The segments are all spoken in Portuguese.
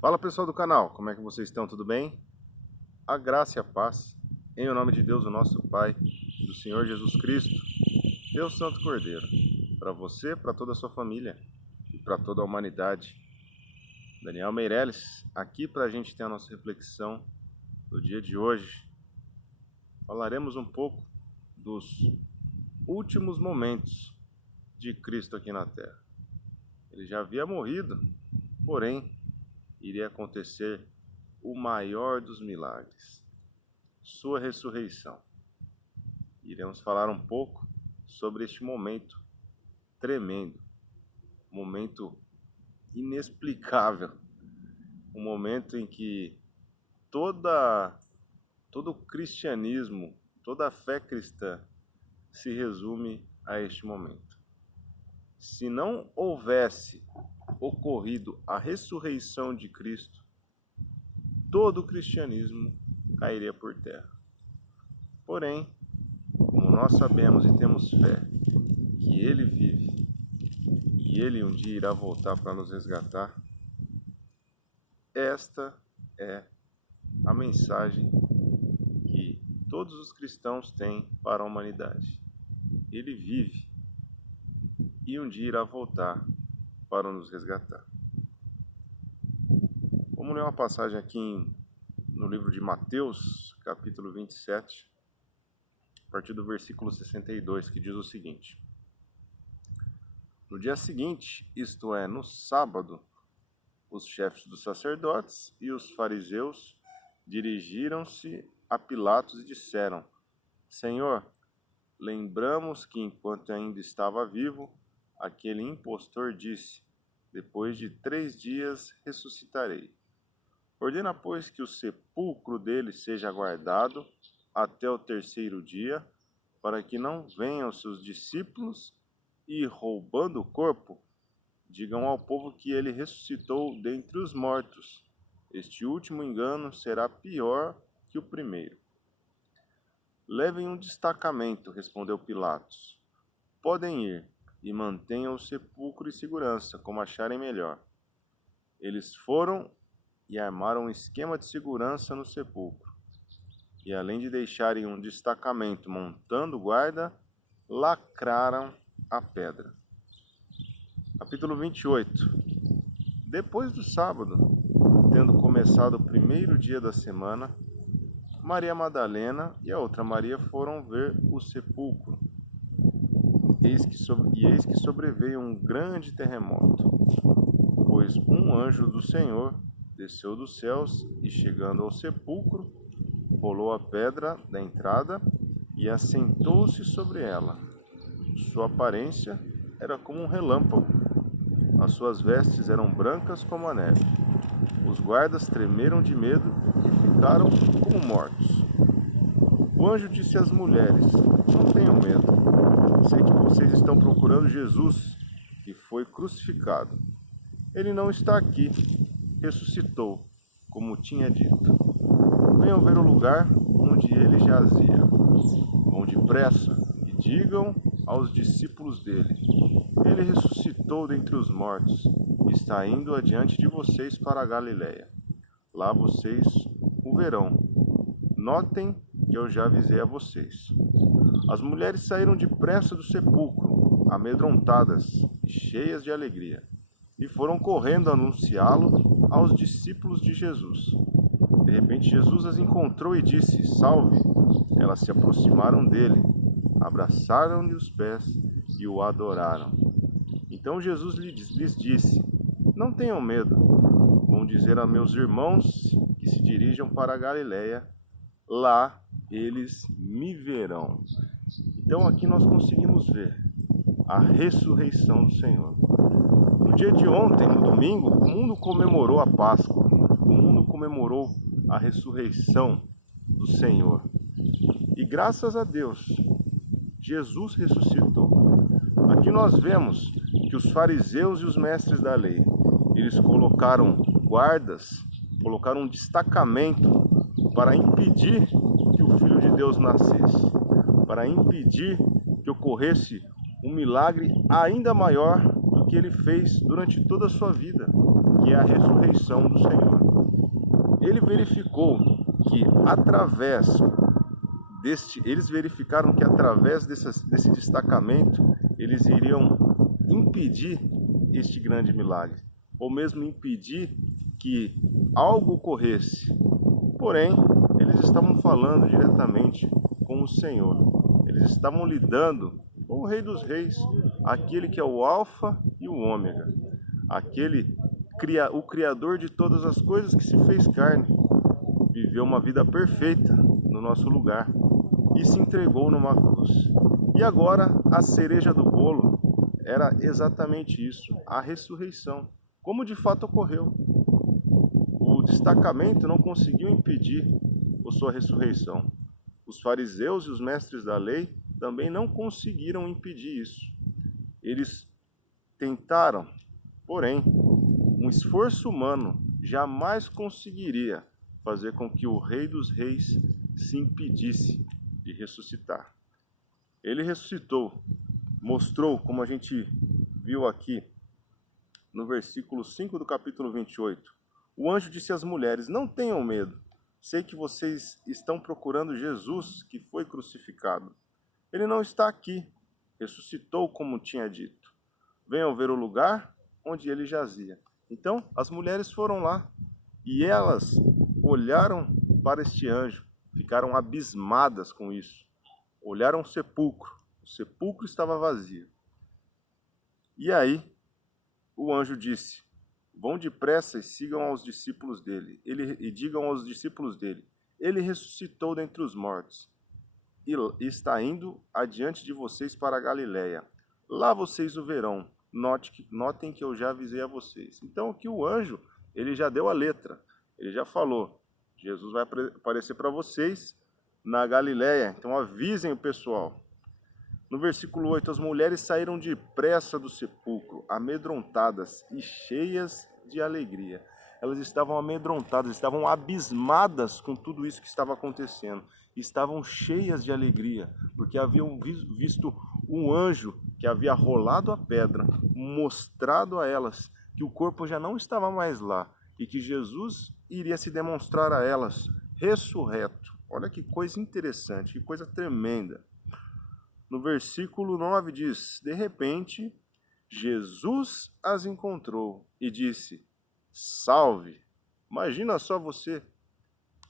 Fala pessoal do canal, como é que vocês estão? Tudo bem? A graça e a paz, em o nome de Deus, o nosso Pai, do Senhor Jesus Cristo, Deus Santo Cordeiro, para você, para toda a sua família e para toda a humanidade. Daniel Meirelles, aqui para a gente ter a nossa reflexão do dia de hoje. Falaremos um pouco dos últimos momentos de Cristo aqui na Terra. Ele já havia morrido, porém, iria acontecer o maior dos milagres, sua ressurreição. Iremos falar um pouco sobre este momento tremendo, momento inexplicável, um momento em que todo o cristianismo, toda a fé cristã se resume a este momento. Se não houvesse ocorrido a ressurreição de Cristo, todo o cristianismo cairia por terra. Porém, como nós sabemos e temos fé que Ele vive e Ele um dia irá voltar para nos resgatar, esta é a mensagem que todos os cristãos têm para a humanidade. Ele vive e um dia irá voltar para nos resgatar. Vamos ler uma passagem aqui no livro de Mateus, capítulo 27, a partir do versículo 62, que diz o seguinte: No dia seguinte, isto é, no sábado, os chefes dos sacerdotes e os fariseus dirigiram-se a Pilatos e disseram: Senhor, lembramos que enquanto ainda estava vivo, aquele impostor disse: depois de 3 dias ressuscitarei. Ordena, pois, que o sepulcro dele seja guardado até o 3º dia, para que não venham seus discípulos e, roubando o corpo, digam ao povo que ele ressuscitou dentre os mortos. Este último engano será pior que o primeiro. Levem um destacamento, respondeu Pilatos. Podem ir e mantenham o sepulcro em segurança, como acharem melhor. Eles foram e armaram um esquema de segurança no sepulcro. E além de deixarem um destacamento montando guarda, lacraram a pedra. Capítulo 28. Depois do sábado, tendo começado o 1º dia da semana, Maria Madalena e a outra Maria foram ver o sepulcro. Eis que sobreveio um grande terremoto, pois um anjo do Senhor desceu dos céus e, chegando ao sepulcro, rolou a pedra da entrada e assentou-se sobre ela. Sua aparência era como um relâmpago. As suas vestes eram brancas como a neve. Os guardas tremeram de medo e ficaram como mortos. O anjo disse às mulheres: Não tenham medo. Sei que vocês estão procurando Jesus, que foi crucificado. Ele não está aqui. Ressuscitou, como tinha dito. Venham ver o lugar onde ele jazia. Vão depressa e digam aos discípulos dele: Ele ressuscitou dentre os mortos e está indo adiante de vocês para a Galiléia. Lá vocês o verão. Notem que eu já avisei a vocês. As mulheres saíram depressa do sepulcro, amedrontadas e cheias de alegria, e foram correndo anunciá-lo aos discípulos de Jesus. De repente Jesus as encontrou e disse: Salve! Elas se aproximaram dele, abraçaram-lhe os pés e o adoraram. Então Jesus lhes disse: Não tenham medo. Vão dizer a meus irmãos que se dirijam para a Galiléia. Lá eles me verão. Então aqui nós conseguimos ver a ressurreição do Senhor. No dia de ontem, no domingo, o mundo comemorou a Páscoa. O mundo comemorou a ressurreição do Senhor. E graças a Deus, Jesus ressuscitou. Aqui nós vemos que os fariseus e os mestres da lei, eles colocaram guardas, colocaram um destacamento para impedir que o Filho de Deus nascesse, para impedir que ocorresse um milagre ainda maior do que ele fez durante toda a sua vida. que é a ressurreição do Senhor. Ele verificou que eles verificaram que através desse destacamento, eles iriam impedir este grande milagre, ou mesmo impedir que algo ocorresse. Porém, eles estavam falando diretamente com o Senhor. Eles estavam lidando com o Rei dos Reis, aquele que é o Alfa e o Ômega, o Criador de todas as coisas, que se fez carne, viveu uma vida perfeita no nosso lugar e se entregou numa cruz. E agora a cereja do bolo era exatamente isso, a ressurreição, como de fato ocorreu. O destacamento não conseguiu impedir a sua ressurreição. Os fariseus e os mestres da lei também não conseguiram impedir isso. Eles tentaram, porém, um esforço humano jamais conseguiria fazer com que o Rei dos Reis se impedisse de ressuscitar. Ele ressuscitou, mostrou, como a gente viu aqui no versículo 5 do capítulo 28. O anjo disse às mulheres: não tenham medo, sei que vocês estão procurando Jesus, que foi crucificado. Ele não está aqui, ressuscitou como tinha dito. Venham ver o lugar onde ele jazia. Então, as mulheres foram lá e elas olharam para este anjo, ficaram abismadas com isso. Olharam o sepulcro estava vazio. E aí, o anjo disse: vão depressa e sigam aos discípulos dele, e digam aos discípulos dele: ele ressuscitou dentre os mortos e está indo adiante de vocês para a Galiléia. Lá vocês o verão. Notem que eu já avisei a vocês. Então aqui o anjo, ele já deu a letra. Ele já falou: Jesus vai aparecer para vocês na Galiléia. Então avisem o pessoal. No versículo 8, as mulheres saíram depressa do sepulcro, amedrontadas e cheias de alegria. Elas estavam amedrontadas, estavam abismadas com tudo isso que estava acontecendo. Estavam cheias de alegria, porque haviam visto um anjo que havia rolado a pedra, mostrado a elas que o corpo já não estava mais lá e que Jesus iria se demonstrar a elas ressurreto. Olha que coisa interessante, que coisa tremenda. No versículo 9 diz: de repente, Jesus as encontrou e disse: salve. Imagina só você.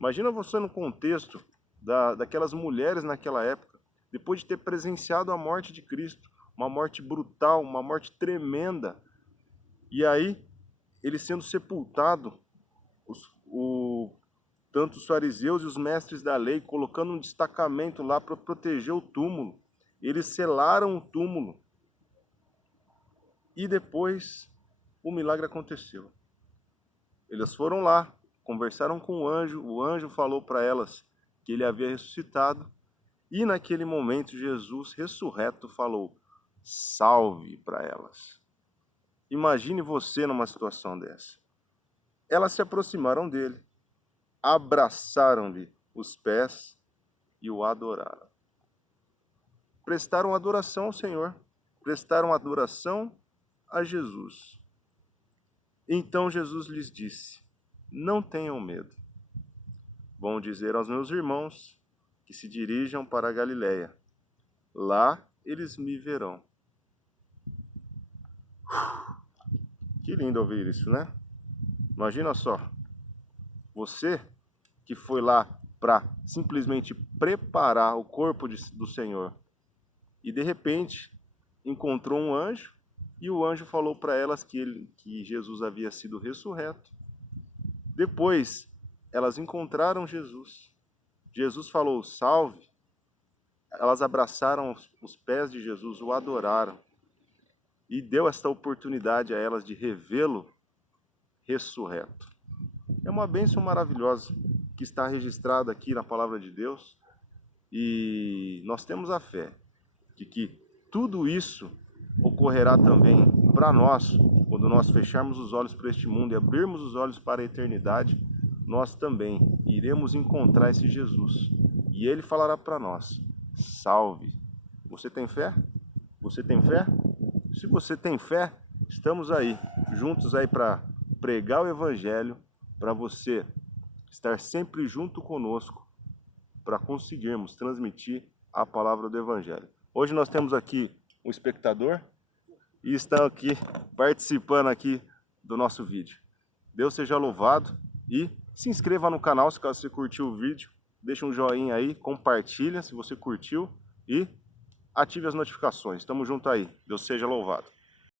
Imagina você no contexto daquelas mulheres naquela época, depois de ter presenciado a morte de Cristo, uma morte brutal, uma morte tremenda. E aí, ele sendo sepultado, tanto os fariseus e os mestres da lei, colocando um destacamento lá para proteger o túmulo. Eles selaram o túmulo. E depois o milagre aconteceu. Eles foram lá, conversaram com o anjo falou para elas que ele havia ressuscitado. E naquele momento Jesus, ressurreto, falou: salve para elas. Imagine você numa situação dessa. Elas se aproximaram dele, abraçaram-lhe os pés e o adoraram. Prestaram adoração ao Senhor, prestaram adoração a Jesus. Então Jesus lhes disse: não tenham medo. Vão dizer aos meus irmãos que se dirijam para a Galiléia. Lá eles me verão. Que lindo ouvir isso, né? Imagina só, você que foi lá para simplesmente preparar o corpo do Senhor e de repente encontrou um anjo e o anjo falou para elas que Jesus havia sido ressurreto. Depois elas encontraram Jesus. Jesus falou: salve. Elas abraçaram os pés de Jesus, o adoraram e deu esta oportunidade a elas de revê-lo ressurreto. É uma bênção maravilhosa que está registrada aqui na palavra de Deus, e nós temos a fé de que tudo isso ocorrerá também para nós, quando nós fecharmos os olhos para este mundo e abrirmos os olhos para a eternidade. Nós também iremos encontrar esse Jesus e ele falará para nós: salve. Você tem fé? Você tem fé? Se você tem fé, estamos aí, juntos aí para pregar o Evangelho, para você estar sempre junto conosco, para conseguirmos transmitir a palavra do Evangelho. Hoje nós temos aqui um espectador e estão aqui participando aqui do nosso vídeo. Deus seja louvado e se inscreva no canal se caso você curtiu o vídeo. Deixa um joinha aí, compartilha se você curtiu e ative as notificações. Tamo junto aí. Deus seja louvado.